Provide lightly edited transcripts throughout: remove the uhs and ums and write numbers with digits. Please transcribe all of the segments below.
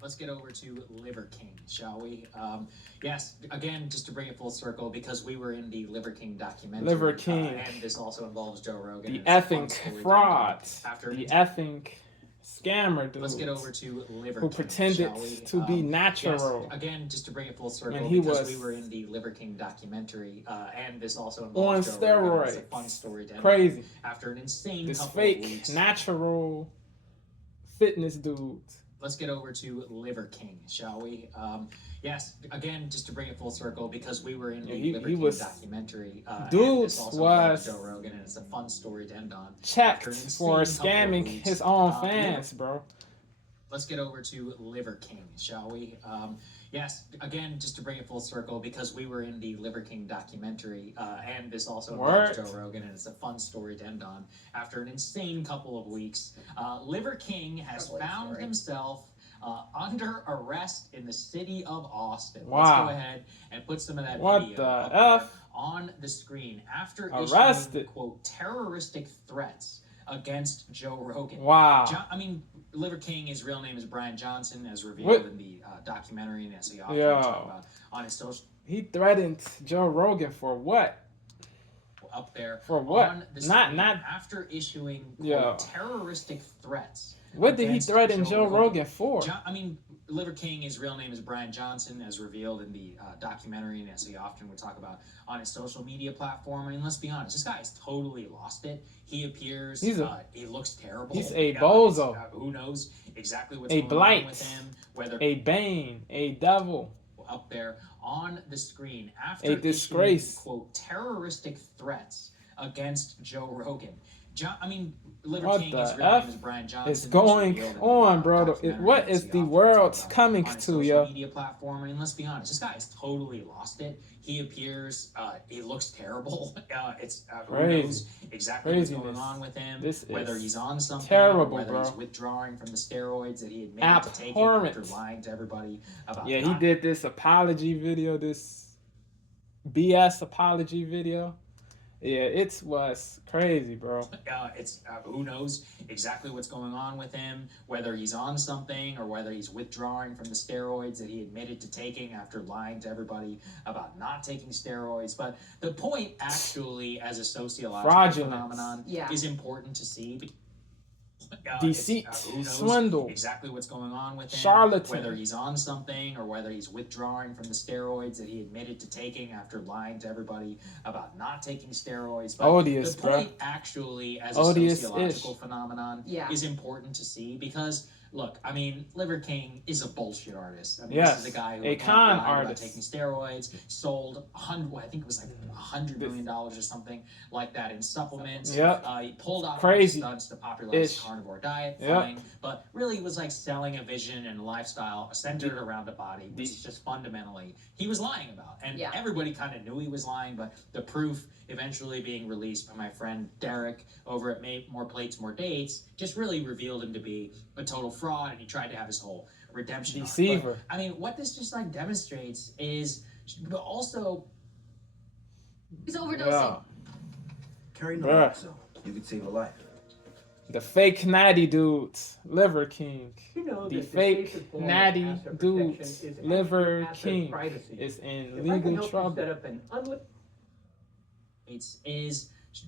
Let's get over to Liverking, shall we? Yes, again, just to bring it full circle, because we were in the Liverking documentary. Liverking. And this also involves Joe Rogan. The effing fraud. The effing scammer dude. Let's get over to Liverking, who pretended to be natural. Yes, again, just to bring it full circle, and he because was we were in the Liverking documentary, and this also involves on Joe steroids. Rogan. It's a fun story to crazy. After an insane this couple fake of weeks. natural fitness dude. Let's get over to Liverking, shall we? Yes, again, just to bring it full circle, because we were in the Liverking documentary. Dude was Joe Rogan, and it's a fun story to end on. Checked for scamming his own fans, bro. Let's get over to Liverking, shall we? Yes, again, just to bring it full circle, because we were in the Liverking documentary, and this also involves Joe Rogan, and it's a fun story to end on. After an insane couple of weeks, Liverking has found himself under arrest in the city of Austin. Wow. Let's go ahead and put some of that video up on the screen after issuing, quote, terroristic threats against Joe Rogan. Wow. Liverking, his real name is Brian Johnson, as revealed in the documentary, and as he often talked about on his social. He threatened Joe Rogan for what? Up there for what? On the screen, not after issuing quote, terroristic threats. What did he threaten Joe Rogan for? Liverking, his real name is Brian Johnson, as revealed in the documentary, and as he often would talk about on his social media platform. I mean, let's be honest, this guy has totally lost it. He appears, he looks terrible. He's a bozo. Who knows exactly what's going on with him? Whether a bane, a devil. Up there on the screen after a disgrace. Issuing, quote, terroristic threats against Joe Rogan. Liverking, his real name is Brian Johnson. It's going on, bro. What is the world coming to, yo? Media platform. I mean, let's be honest. This guy has totally lost it. He appears, he looks terrible. Who knows exactly what's going on with him? Whether he's on something, terrible, or whether bro. he's withdrawing from the steroids that he admitted to taking after lying to everybody about. Yeah, he did this apology video, this BS apology video. Yeah, it was crazy, bro. Who knows exactly what's going on with him, whether he's on something or whether he's withdrawing from the steroids that he admitted to taking after lying to everybody about not taking steroids. But the point, actually, as a sociological phenomenon, is important to see. Deceit, swindle, exactly what's going on with him, charlatan, whether he's on something or whether he's withdrawing from the steroids that he admitted to taking after lying to everybody about not taking steroids. But odious, the point, actually, as a sociological phenomenon, is important to see because. Look, I mean, Liverking is a bullshit artist. I mean, this is a guy who con artist, taking steroids, sold I think it was like $100 million or something like that in supplements. He pulled off crazy stunts to popularize the carnivore diet, fine, but really it was like selling a vision and a lifestyle centered around a body, which is just fundamentally he was lying about. And everybody kind of knew he was lying, but the proof eventually being released by my friend Derek over at More Plates, More Dates just really revealed him to be a total fraud, and he tried to have his whole redemption deceiver. But, I mean, what this just like demonstrates is, but also, he's overdosing. Carry naloxone. You could save a life. The fake natty dudes, Liverking. You know, the fake natty dudes, Liverking is in legal trouble.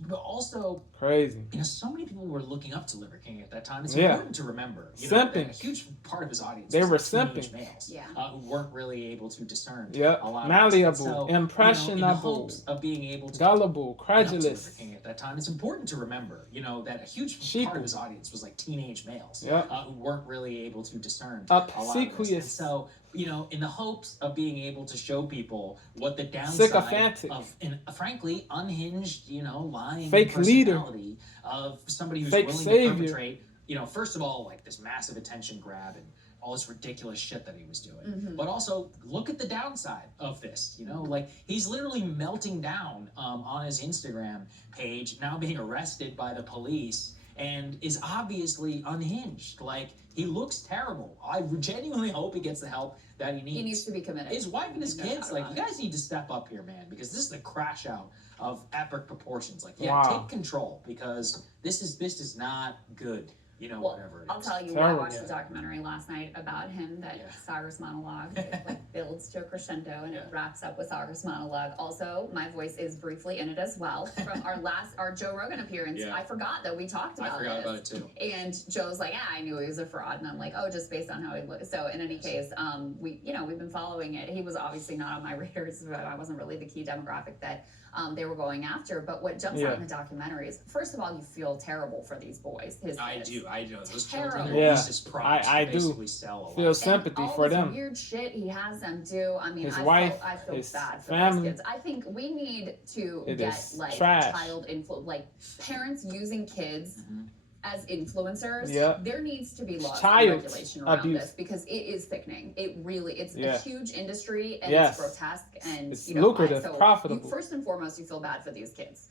But also, crazy. You know, so many people were looking up to Liverking at that time. It's important to remember. You know, that a huge part of his audience was teenage males who weren't really able to discern a lot malleable, impressionable, in the hopes of being able to gullible, credulous. Liverking at that time. It's important to remember, you know, that a huge part of his audience was like teenage males who weren't really able to discern a lot of this. And so, you know, in the hopes of being able to show people what the downside of an frankly unhinged, you know, lying fake personality of somebody who's willing to perpetrate, you know, first of all, like this massive attention grab and all this ridiculous shit that he was doing. But also, look at the downside of this, you know, like he's literally melting down on his Instagram page, now being arrested by the police, and is obviously unhinged. Like, he looks terrible. I genuinely hope he gets the help that he needs. He needs to be committed. His wife and his kids, like, you guys need to step up here, man, because this is a crash out of epic proportions. Like, take control, because this is not good you know, Well, whatever. I'll tell you, I Terrible. watched a documentary last night about him, that Cyrus monologue. It like builds to a crescendo and it wraps up with Cyrus monologue. Also, my voice is briefly in it as well. From our Joe Rogan appearance, I forgot that we talked about I forgot this. about it too. And Joe's like, yeah, I knew he was a fraud. And I'm like, oh, just based on how he looks. So in any case, we've been following it. He was obviously not on my radar, so I wasn't really the key demographic that they were going after. But what jumps out in the documentary is, first of all, you feel terrible for these boys. I do. Those Terrible. children are used as props. I to do basically sell a lot. feel sympathy all for this them. weird shit he has them do. I mean, His I wife, feel his bad for family. those kids. I think we need to It get is like trash. child influence, like parents using kids as influencers. Yeah. There needs to be laws Child and regulation around abuse. this, because it is sickening. It's Yeah. a huge industry, and Yes. it's grotesque, and It's lucrative, so profitable. first and foremost, you feel bad for these kids.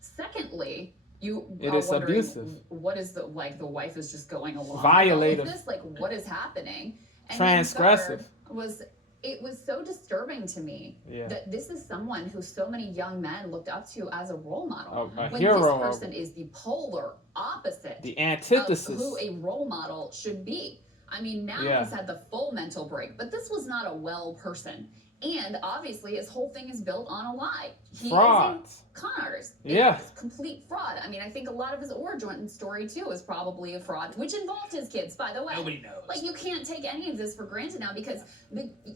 Secondly, you It are is wondering, abusive. what is the wife is just going along Violative. with this, like what is happening? And Transgressive. then third it was so disturbing to me that this is someone who so many young men looked up to as a role model. A when hero, this person is the polar opposite the antithesis. of who a role model should be. I mean, now he's had the full mental break, but this was not a well person. And obviously, his whole thing is built on a lie. He Fraud. is a con artist. Yeah. It's complete fraud. I mean, I think a lot of his origin story, too, is probably a fraud, which involved his kids, by the way. Nobody knows. Like, you can't take any of this for granted now, because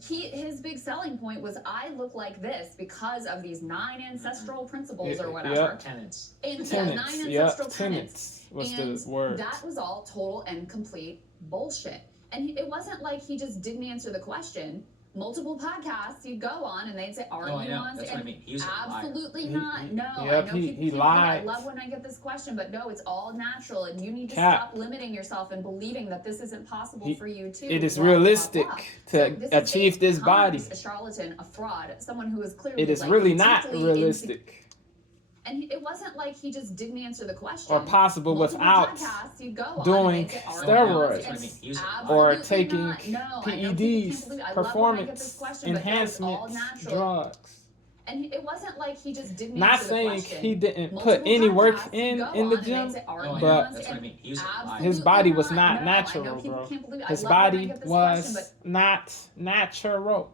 his big selling point was, I look like this because of these 9 ancestral principles or whatever. Tenants. And 9 Tenants. ancestral tenets. Tenants was And the word. that was all total and complete bullshit. And it wasn't like he just didn't answer the question. Multiple podcasts he'd go on and they'd say, are you on? That's what I mean. He was absolutely not. No, I Yep, know he people can't lied. I love when I get this question, but no, it's all natural, and you need to Cap. stop limiting yourself and believing that this isn't possible for you too. It is blah, blah, realistic blah. to So this is achieve this con body. artist, a charlatan, a fraud, someone who is clearly It is like, really not deeply realistic and it wasn't like he just didn't answer the question. or possible Multiple without podcasts, you'd go on doing and they'd say, "Are you on?" steroids And or absolutely taking not. No, I know people can't PEDs, believe it. I love when I get this performance question, but no, it's all enhancements, natural. drugs. And it wasn't like he just didn't Not answer the saying question. he didn't Multiple put any work podcasts, in go the on and gym, they'd say, "Are you but on?" That's what I mean. He was his body was Absolutely not No, I natural, know people bro. can't believe it. His I love when I body get this was question, not natural.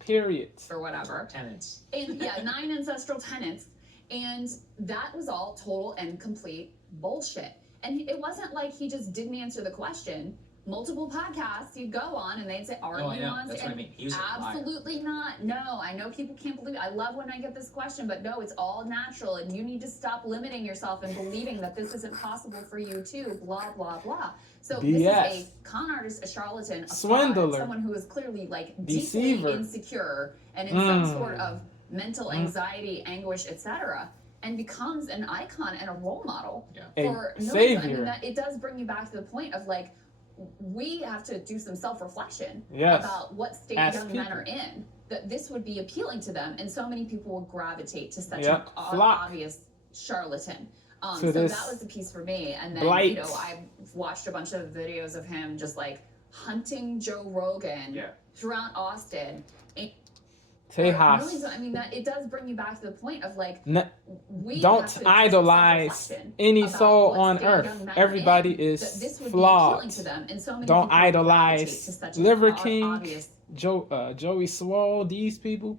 Period. or whatever. Tenants. And 9 ancestral tenets, and that was all total and complete bullshit. And it wasn't like he just didn't answer the question. Multiple podcasts, you'd go on and they'd say, "Are you on?" That's what I mean. He was absolutely not. No, I know people can't believe it. I love when I get this question, but no, it's all natural, and you need to stop limiting yourself and believing that this isn't possible for you too. Blah blah blah. So BS. this is a con artist, a charlatan, a Swindler. fraud, someone who is clearly like Deceiver. deeply insecure and in some sort of mental anxiety, anguish, etc., and becomes an icon and a role model for A millions. savior. I mean, that it does bring you back to the point of like, we have to do some self-reflection Yes. about what state As young men people. are in. That this would be appealing to them, and so many people will gravitate to such Yep. an Flock. obvious charlatan. To So this that was the piece for me. And then blight. I've watched a bunch of videos of him just like hunting Joe Rogan throughout Austin. And Tejas. I mean, that it does bring you back to the point of like, we Don't have to do idolize self-reflection any about soul what on state earth. young men are Everybody in, is that this would flawed. be appealing to them, and so many Don't people would gravitate idolize to such Liver an King, obvious. Joey Swole, these people,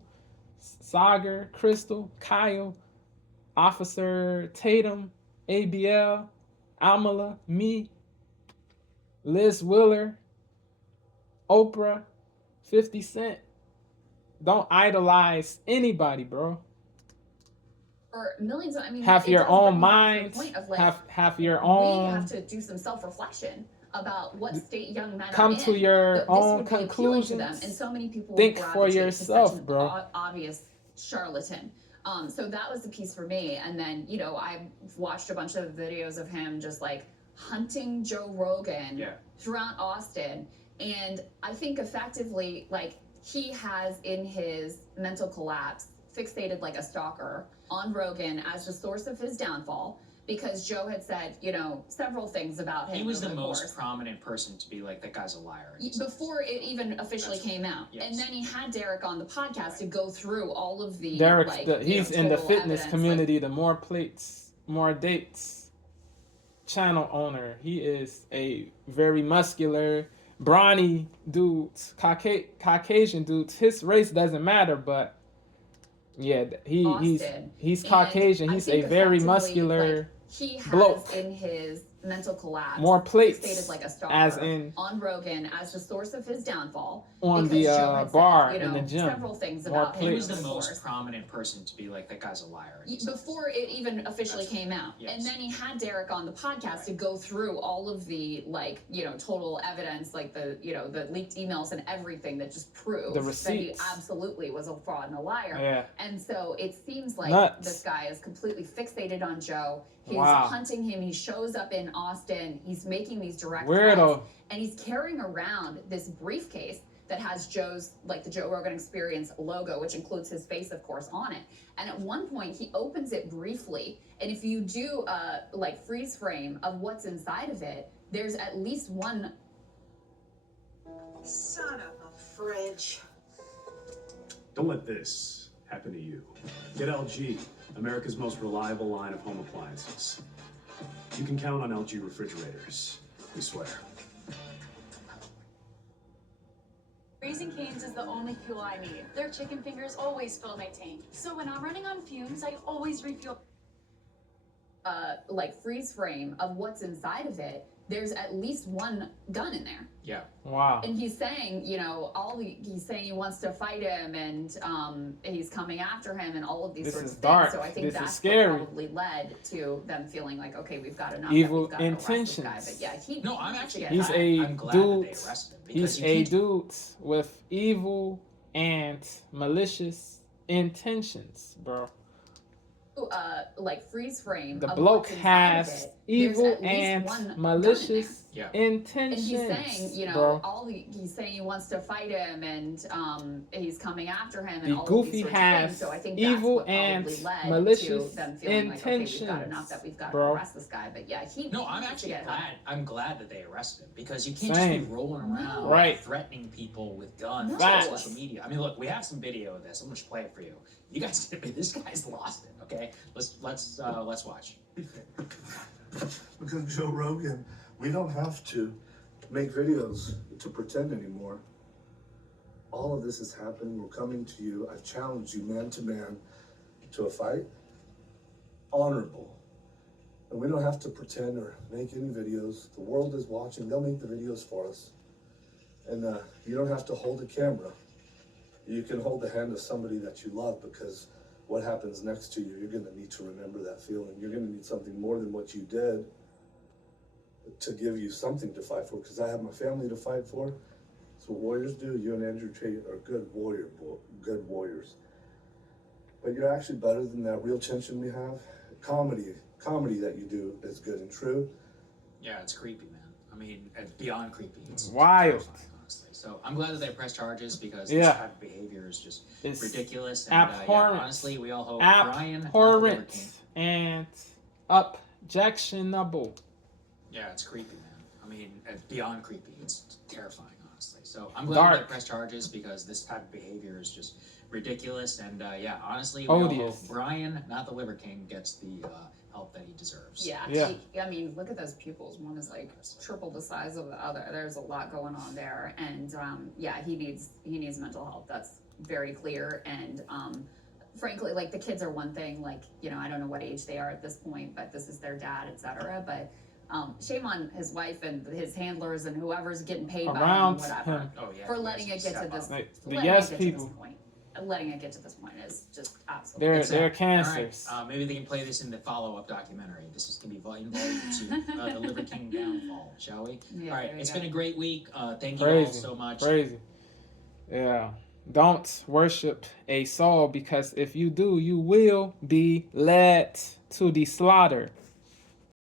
Sagar, Crystal, Kyle, Officer Tatum, ABL, Amala, me, Liz Willer, Oprah, 50 Cent. Don't idolize anybody, bro. For millions of, I mean, Have it your does own bring you back to mind. the point of, like, Have your we own. have to do some self-reflection about what state young men Come are to in, your that this own would be appealing to them, conclusions. and so many people Think would for gravitate yourself, to such an bro. Obvious charlatan. So that was the piece for me. And then, I've watched a bunch of videos of him just like hunting Joe Rogan throughout Austin. And I think effectively, like, he has in his mental collapse fixated like a stalker on Rogan as the source of his downfall, because Joe had said, several things about him. He was over the course. most prominent person to be like, that guy's a liar. Before it even officially came out. Yes. And then he had Derek on the podcast to go through all of the Derek's like, he's in the total fitness evidence, community. The more plates, more dates. channel owner. He is a very muscular, brawny dude, Caucasian dude. His race doesn't matter, but yeah, he's Caucasian. He's a very muscular like, he has bloke. in his mental collapse More plates, stated like a star as in on Rogan as the source of his downfall. On the bar in the gym. Several things More about him. He was the most prominent person to be like, that guy's a liar. Before it even officially came out. Yes. And then he had Derek on the podcast to go through all of the, like, total evidence, like the leaked emails and everything that just proves that he absolutely was a fraud and a liar. Yeah. And so it seems like this guy is completely fixated on Joe. He's hunting him. He shows up in Austin. He's making these direct threats, and he's carrying around this briefcase that has Joe's, like, the Joe Rogan Experience logo, which includes his face, of course, on it. And at one point, he opens it briefly, and if you do like freeze frame of what's inside of it, there's at least one. Son of a fridge. Don't let this happen to you. Get LG, America's most reliable line of home appliances. You can count on LG refrigerators, we swear. Raising Cane's is the only fuel I need. Their chicken fingers always fill my tank. So when I'm running on fumes, I always refuel. Like freeze frame of what's inside of it, there's at least one gun in there. Yeah. Wow. And he's saying, he's saying he wants to fight him, and he's coming after him, and all of these sorts of things. So I think that's what probably led to them feeling like, okay, we've got enough. Evil intentions. But yeah, he's a dude. He's a dude with evil and malicious intentions, bro. Like freeze frame. The bloke has evil and malicious intentions. And he's saying, he's saying he wants to fight him, and he's coming after him, and the all goofy of these has so I think evil that's what and led malicious to them feeling intentions. Like, okay, we've got enough, that we've got to arrest this guy. But yeah, I'm actually glad. I'm glad that they arrested him, because you can't just be rolling around threatening people with guns on social media. I mean, look, we have some video of this. I'm gonna play it for you. You guys, this guy's lost it. Okay, let's watch. Because Joe Rogan, we don't have to make videos to pretend anymore. All of this is happening. We're coming to you. I've challenged you man to man to a fight. Honorable. And we don't have to pretend or make any videos. The world is watching. They'll make the videos for us. And you don't have to hold a camera. You can hold the hand of somebody that you love, because what happens next to you, you're going to need to remember that feeling. You're going to need something more than what you did to give you something to fight for, because I have my family to fight for. That's what warriors do. You and Andrew Tate are good warriors. But you're actually better than that real tension we have. Comedy that you do is good and true. Yeah, it's creepy, man. I mean, it's beyond creepy. It's wild. Honestly. So I'm glad that they pressed charges, because this type of behavior is just ridiculous. And abhorrent. Honestly, we all hope abhorrent and objectionable. Yeah, it's creepy, man. I mean, it's beyond creepy. It's terrifying, honestly. So I'm glad that they pressed charges, because this type of behavior is just ridiculous. And honestly, we all hope Brian, not the Liver King, gets the help that he deserves. Yeah. I mean, look at those pupils. One is like triple the size of the other. There's a lot going on there, and he needs mental help. That's very clear. And frankly, like, the kids are one thing. Like, I don't know what age they are at this point, but this is their dad, etc. But shame on his wife and his handlers and whoever's getting paid by him, whatever, for letting it get to this. Point. Letting it get to this point is just absolutely. They're cancers. Right. Maybe they can play this in the follow-up documentary. This is gonna be volume 2, the Liver King downfall. Shall we? Yeah, all right. It's been a great week. Thank you all so much. Crazy. Yeah. Don't worship a soul, because if you do, you will be led to the slaughter.